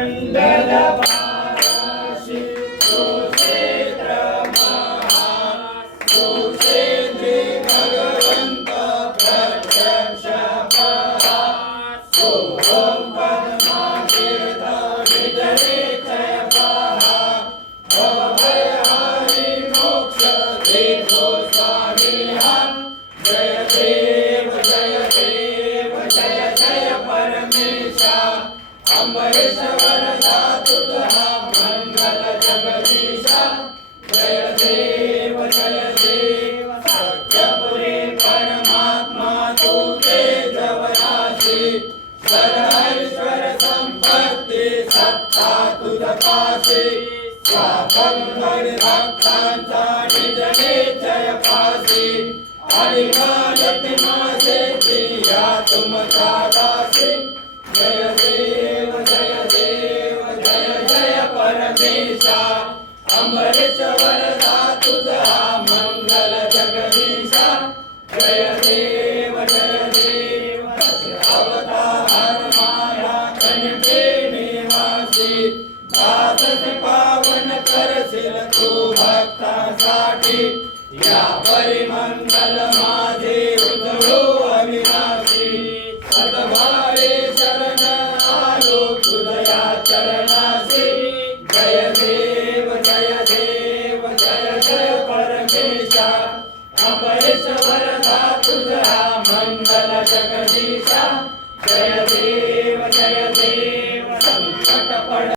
मंडल पाराशी सुक्षेत्र महा सुक्षेत्री भगवंत प्रत्यक्ष पहा सोहम पद्मा तीर्थ विजरे जय पहा भवभयहारी मोक्ष देतो स्वामी जय देव जय देव जय जय परमेशा अमरेश्वर तुझा मंगल जगदीशा जय देव सत्यपुरी परमात्मा तू तेजवराशी सर्वेश्वर संपत्ती सत्ता तुझपाशी स्वाभंगरी भक्तांचा निजने जय पासी अनिमानति मासे प्रिया तुमचा दासी जय देव जय जय परमेशा अमरेश्वर तुझा मंगल जगदीशा जय देव अवतार माया कनिके निवासी दाससी पावन करशील तू भक्तांसाठी या परिमंगल माझे उजळू अविनाशी सद्भावे शरण आलो तुझया चरणाशी जय देव जय जय परमेशा अमरेश्वर तुझा मंगल जगदीशा जय देव